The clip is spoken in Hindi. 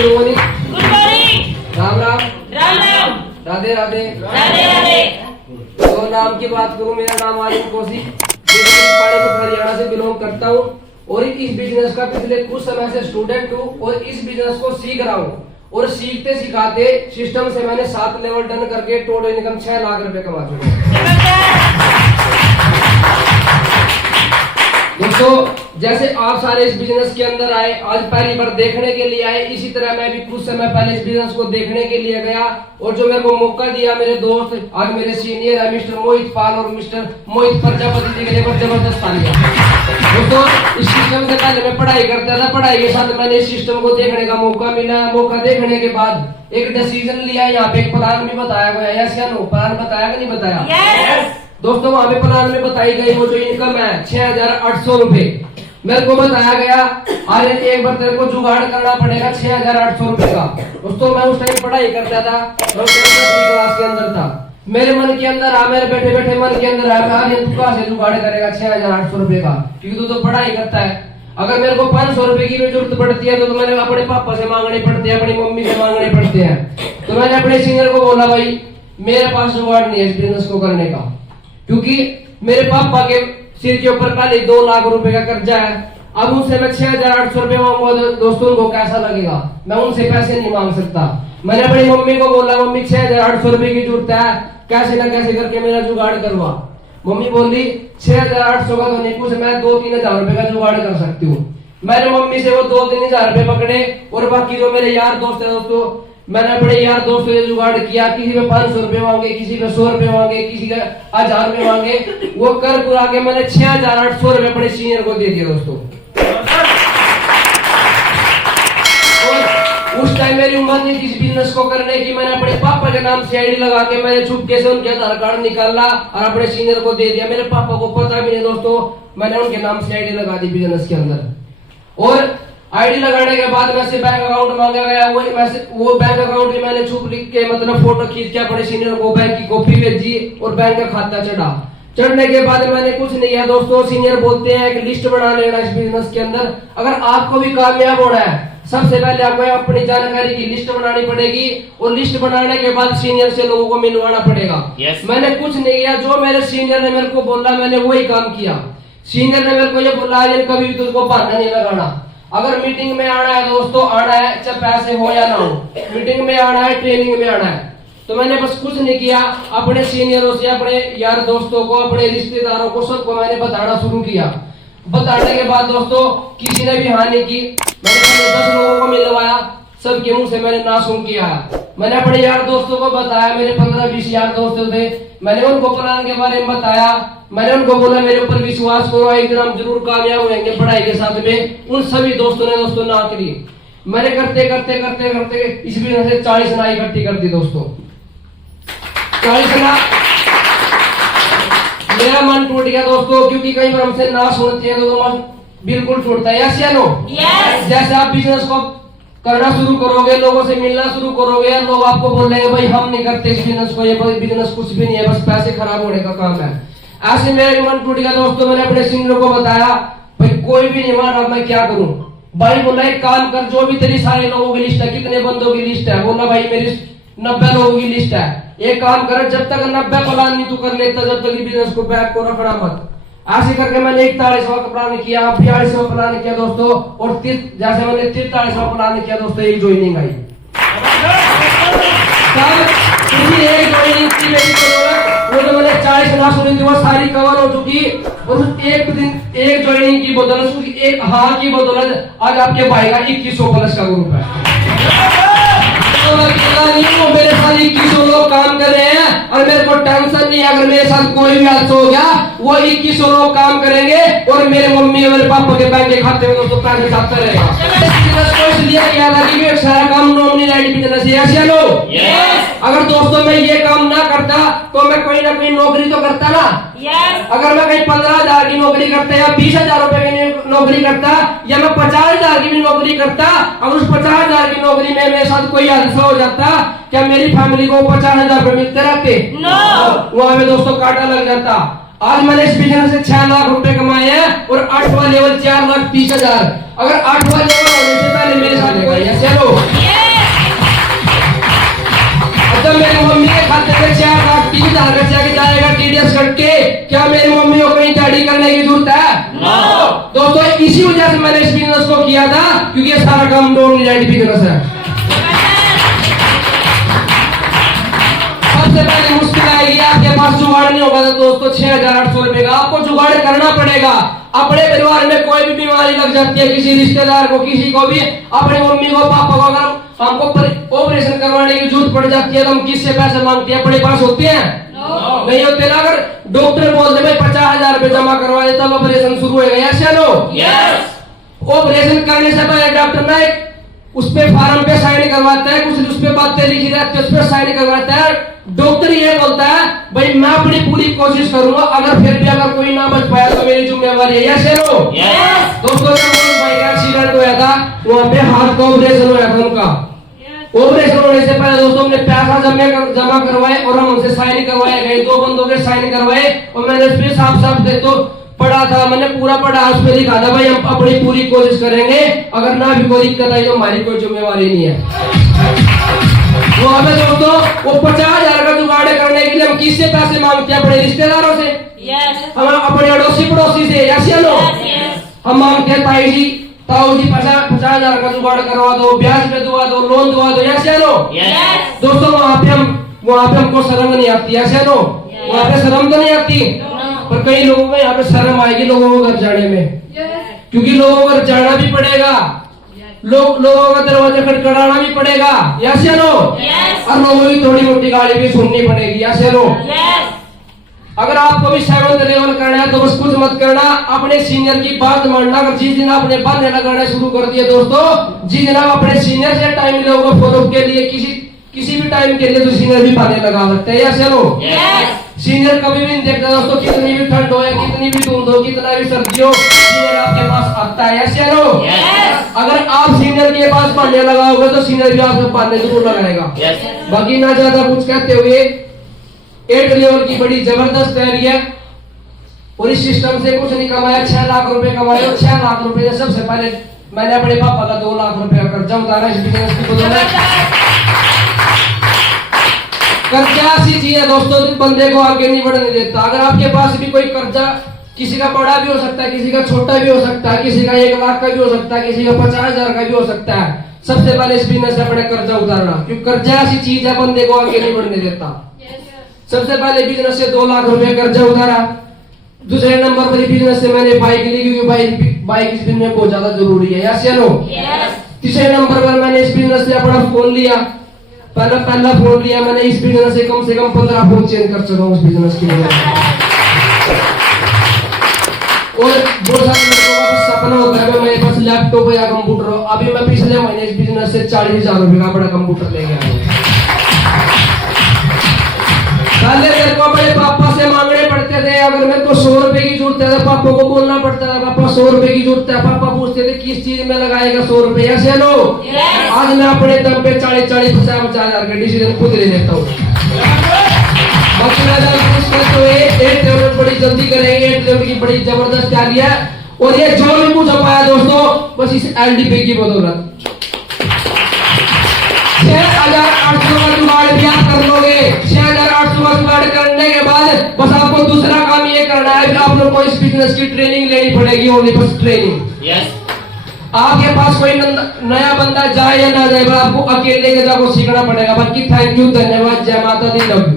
Good morning. Good morning. Ram Ram. Ram Ram. Radhe Radhe. Radhe Radhe. तो नाम की बात करूं, मेरा नाम आरिफ कौशिक, पानीपत हरियाणा से बिलोंग करता हूं और इस बिजनेस का पिछले कुछ समय से स्टूडेंट हूं और इस बिजनेस को सीख रहा हूं और सीखते सिखाते सिस्टम से मैंने 7 लेवल डन करके टोटल इनकम 6 लाख रुपए कमा चुका हूं। दोस्तों, जैसे आप सारे इस बिजनेस के अंदर आए, आज पहली बार देखने के लिए आए, इसी तरह मैं भी कुछ समय पहले इस बिजनेस को देखने के लिए गया और जो मेरे को मौका दिया मेरे दोस्त, आज मेरे सीनियर है मिस्टर मोहित पाल और मिस्टर मोहित प्रजापति जी के लिए जबरदस्त तालियां। दोस्तों, इस सिस्टम से पहले मैं पढ़ाई करता था, पढ़ाई के साथ मैंने इस सिस्टम को देखने का मौका मिला। मौका देखने के बाद एक डिसीजन लिया, यहाँ पे एक प्लान भी बताया गया। यस या नो? प्लान बताया कि नहीं बताया? यस। दोस्तों, वहाँ पे प्लान में बताई गई वो जो इनकम है 6,800 रुपए मेरे को बताया गया। आज एक बार तेरे को जुगाड़ करना पड़ेगा 6,800 रुपए का। दोस्तों, मैं उस टाइम पढ़ाई करता था, मैं 10वीं क्लास के अंदर था। मेरे मन के अंदर आ, मेरे बैठे बैठे मन के अंदर आया, तू कहाँ से जुगाड़ करेगा 6,800 रुपए का, क्योंकि तू तो पढ़ाई करता है। अगर मेरे को 500 रुपए की भी जरूरत पड़ती है तो मैंने अपने पापा से मांगने पड़ते हैं, अपनी मम्मी से मांगने पड़ते हैं। तो मैंने अपने सीनियर को बोला, भाई मेरे पास जुगाड़ नहीं है इस बिजनेस को करने का, क्योंकि मेरे पापा के सिर के ऊपर पहले 2 लाख रुपए का कर्जा है। अब उनसे मैं 6,800 रुपए मांगूंगा तो दोस्तों को कैसा लगेगा? मैं उनसे पैसे नहीं मांग सकता। मैंने अपनी मम्मी को बोला, मम्मी 6,800 रुपए की जरूरत है, कैसे ना कैसे करके मेरा जुगाड़ करवा। मम्मी बोली 6,800 का तो नहीं, कुछ मैं 2-3 हजार रुपए का जुगाड़ कर सकती हूँ। मैंने मम्मी से वो 2-3 हजार रुपए पकड़े और बाकी जो मेरे यार दोस्त है दोस्तों, मैंने अपने यार दोस्तों से जुगाड़ किया। किसी पे 500 रुपए मांगे, किसी पे 100 रुपए मांगे, किसी का 1000 रुपए मांगे, वो कर पुरा के मैंने 6,800 रुपए अपने सीनियर को दे दिया दोस्तों। और उस टाइम मेरी उम्र नहीं थी इस बिजनेस को करने की। मैंने अपने पापा के नाम से आईडी लगा के मैंने चुपके से उनके आधार कार्ड निकाला और अपने सीनियर को दे दिया। मेरे पापा को पता भी नहीं दोस्तों, मैंने उनके नाम से आईडी लगा दी बिजनेस के अंदर। और आईडी लगाने के बाद वैसे बैंक अकाउंट मांगा गया, वो बैंक अकाउंट भी मैंने छुप लिख के मतलब फोटो खींच के अपने सीनियर को बैंक की कॉपी भेजी और बैंक का खाता चढ़ने के बाद मैंने कुछ नहीं किया दोस्तों। सीनियर बोलते हैं एक लिस्ट बना लेना इस बिजनेस के अंदर। अगर आपको भी कामयाब होना है, सबसे पहले आपको अपनी जानकारी की लिस्ट बनानी पड़ेगी और लिस्ट बनाने के बाद सीनियर से लोगों को मिलवाना पड़ेगा। मैंने कुछ नहीं किया, जो मेरे सीनियर ने मेरे को बोला मैंने वही काम किया। सीनियर ने मेरे को ये बोला, कभी भी तुझको बहाना नहीं लगाना, अगर मीटिंग में आना है दोस्तों आना है, चाहे पैसे हो या ना हो, मीटिंग में आना है, ट्रेनिंग में आना है। तो मैंने बस कुछ नहीं किया, अपने सीनियरों से, अपने यार दोस्तों को, अपने रिश्तेदारों को, सबको मैंने बताना शुरू किया। बताने के बाद दोस्तों किसी ने भी हानि की, मैंने 10 लोगों को मिलवाया, सबके मुंह से मैंने ना सुन किया। मैंने अपने यार दोस्तों को बताया, मेरे 15-20 यार दोस्त थे, मैंने उनको प्लान के बारे में बताया। मैंने उनको बोला मेरे ऊपर विश्वास करो, एक दिन हम जरूर कामयाब होंगे पढ़ाई के साथ में। उन सभी दोस्तों ने दोस्तों ना करी। मैंने करते करते करते करते इस बिजनेस से 40 ना इकट्ठी कर दी दोस्तों। 40 ना मेरा मन टूट गया दोस्तों, क्योंकि कई बार हमसे ना सुनते हैं तो मन बिल्कुल टूटता है। यस या नो? यस। जैसे आप बिजनेस को करना शुरू करोगे, लोगों से मिलना शुरू करोगे, लोग आपको बोलेंगे भाई हम नहीं करते इस बिजनेस को, ये बिजनेस कुछ भी नहीं है, बस पैसे खराब होने का काम है। ऐसे मेरा मन टूट गया दोस्तों। मैंने अपने सीनियर को बताया, भाई कोई भी नहीं मान रहा, मैं क्या करूं? भाई बोला एक काम कर, जो भी तेरी सारे लोगों की लिस्ट है, कितने बंदों की लिस्ट है? बोला भाई मेरी 90 लोगों की लिस्ट है। एक काम कर, जब तक 90 प्लान नहीं तू कर लेता, जब तक बिजनेस को बैक को रखना मत। ऐसे करके मैंने 41वां प्लान किया, 42वां प्लान किया दोस्तों, और जैसे मैंने 43वां प्लान किया दोस्तों, एक ज्वाइनिंग आई। एक ज्वाइनिंग की मेरी वो जो मैंने 40 ना सुनी थी वो सारी कवर हो चुकी। और एक दिन एक ज्वाइनिंग की बदौलत, एक हाँ की बदौलत आज आपके भाई का 2100 प्लस का ग्रुप है। तो मेरे साथ 2100 लोग काम कर रहे हैं और मेरे को टेंशन नहीं। अगर मेरे साथ कोई भी हादसा हो गया, वो 2100 लोग काम करेंगे और मेरे मम्मी और मेरे पापा के बैंक के खाते में दोस्तों पैसे जाता रहेगा। इसलिए किया था कि सारा काम नॉमिनी राइट बिजनेस है। यस या नो? यस। अगर दोस्तों मैं ये काम ना करता तो मैं कोई ना कोई नौकरी तो करता ना। यस। अगर मैं कहीं 15,000 की नौकरी करता या 20,000 रुपए की नौकरी करता या मैं 50,000 की भी नौकरी करता, और उस 50,000 की नौकरी में मेरे साथ कोई हादसा हो जाता, क्या मेरी फैमिली को 50,000 रुपए मिलते रहते? नो। वहां पे दोस्तों कांटा लग जाता। आज मैंने इस बिजनेस से 6 लाख रुपए कमाए हैं और 8वां लेवल 4,30,000। अगर 8वां लेवल होने से पहले मेरे साथ कोई ऐसे लो अगर मेरी मम्मी के खाते में 4,30,000 का चेक जाएगा टीडीएस कट के, क्या मेरी मम्मी को कहीं दाढ़ी करने की जरूरत है? दोस्तों इसी वजह से मैंने इस बिजनेस को किया था, क्योंकि ये सारा काम डोंट नीड बिजनेस है। सबसे पहले मुश्किल आएगी, आपके पास जुगाड़ नहीं होगा तो दोस्तों 6,800 रुपए का आपको जुगाड़ करना पड़ेगा। अपने परिवार में कोई भी बीमारी लग जाती है, किसी रिश्तेदार को, किसी को भी, अपनी मम्मी को, पापा को, अगर हमको ऑपरेशन करवाने की जरूरत पड़ जाती है तो हम किससे पैसे मांगते हैं? अपने पास होते हैं? नहीं होते ना। अगर डॉक्टर बोल दे भाई 50,000 रुपए जमा करवा दे तब ऑपरेशन शुरू होगा, यस या नो? ऑपरेशन करने से पहले डॉक्टर ना एक उस पे फार्म पे साइन करवाता है, कुछ उस पे बातें लिखी रहती है, उस पे साइन करवाता है। डॉक्टर ये बोलता है भाई मैं अपनी पूरी कोशिश करूंगा, अगर फिर भी अगर कोई ना बच पाया तो मेरी जिम्मेवारी है, यस या नो? दोस्तों भाई का एक्सीडेंट हुआ था, वहां पे हाथ का ऑपरेशन हुआ था उनका। ऑपरेशन होने से पहले दोस्तों हमने पैसा जमा करवाए और हम उनसे साइन करवाए गए, 2 बंदों के साइन करवाए और मैंने उस पर साफ साफ दे तो पढ़ा था, मैंने पूरा पढ़ा, उस पर लिखा था भाई हम अपनी पूरी कोशिश करेंगे, अगर ना भी कोई दिक्कत आई तो हमारी कोई जिम्मेवारी नहीं है। वो हमें दोस्तों वो 50,000 का जुगाड़ करने के लिए हम किससे पैसे मांगते हैं? अपने रिश्तेदारों से, हम अपने अड़ोसी पड़ोसी से, यस या नो? हम मांगते हैं ताऊ जी 50,000 का जुगाड़ करवा दो, ब्याज पे दुआ दो, लोन दुआ दो, यस या नो? दोस्तों वहाँ पे हमको शर्म नहीं आती, यस या नो? वहाँ पे शर्म तो नहीं आती, पर कई लोगों को यहाँ पे शर्म आएगी लोगों को घर जाने में, क्योंकि लोगों को घर जाना भी पड़ेगा, लोगों का दरवाजा खटखटाना भी पड़ेगा, यस या नो? और लोगों की थोड़ी मोटी गाली भी सुननी पड़ेगी, यस या नो? अगर आपको भी 7th लेवल करना है तो बस कुछ मत करना, अपने सीनियर की बात मानना। अगर जिस दिन आपने बात लगाना शुरू कर दिया दोस्तों, जिस दिन आप अपने सीनियर से टाइम लोगे फॉलो के लिए, किसी भी टाइम के लिए तो सीनियर भी बातें लगा सकते हैं, यस या नो? सीनियर कभी भी नहीं देखता दोस्तों, कितनी भी ठंड हो, कितनी भी धुंध हो, कितना भी सर्दी हो, सीनियर आपके पास आता है, यस या नो? अगर आप सीनियर के पास पढ़ने लगाओगे तो सीनियर भी आपको पढ़ने जरूर लगाएगा। बाकी ना ज्यादा कुछ कहते हुए 8 लेवल की बड़ी जबरदस्त तैयारी है और इस सिस्टम से कुछ नहीं कमाया, 6 लाख रुपए कमाए और 6 लाख रुपए से सबसे पहले मैंने अपने पापा का 2 लाख रुपए का कर्जा उतारा इस बिजनेस की बदौलत। कर्जा ऐसी चीज है दोस्तों जो बंदे को आगे नहीं बढ़ने देता। अगर आपके पास भी कोई कर्जा, किसी का बड़ा भी हो सकता है, किसी का छोटा भी हो सकता है, किसी का 1 लाख का भी हो सकता है, किसी का 50,000 का भी हो सकता है, सबसे पहले इस बिजनेस से अपने कर्जा उतारना, क्योंकि कर्जा ऐसी चीज है बंदे को आगे नहीं बढ़ने देता। सबसे पहले बिजनेस से 2 लाख रुपए कर्जा उतारा। दूसरे नंबर पर बिजनेस से मैंने बाइक ली, क्योंकि बाइक इस बिजनेस में बहुत ज्यादा जरूरी है, यस या नो? तीसरे नंबर पर मैंने इस बिजनेस से अपना फोन लिया, पहला फोन लिया मैंने इस बिजनेस से कम 15 फोन चेंज कर चुका हूँ इस बिजनेस की वजह से। और बहुत सारे लोगों का सपना होता है मेरे पास लैपटॉप या कंप्यूटर हो। अभी मैं पिछले महीने इस बिजनेस से 40,000 रुपए का बड़ा कंप्यूटर लेके आया हूँ। पहले मेरे को अपने पापा से मांगने पड़ते थे, अगर मेरे को 100 रुपए की जरूरत है तो पापा को बोलना पड़ता था पापा 100 रुपए की जरूरत है। पापा पूछते थे किस चीज में लगाएगा 100 रुपए, यस या नो? आज मैं अपने दम पे 40-40, 50,000 का डिसीजन खुद ले लेता हूँ। बड़ी जल्दी करेंगे, 8 लेवल की बड़ी जबरदस्त तैयारी है और ये जो भी कुछ हो पाया दोस्तों बस इस LDP की बदौलत। 6,800 का जुगाड़ भी आप कर लोगे। 6,800 का जुगाड़ करने के बाद बस आपको दूसरा काम ये करना है कि आप लोग को इस बिजनेस की ट्रेनिंग लेनी पड़ेगी, ओनली बस ट्रेनिंग। आपके पास कोई नया बंदा जाए या ना जाए, आपको अकेले के जाकर सीखना पड़ेगा। बाकी थैंक यू, धन्यवाद, जय माता दी, लव यू।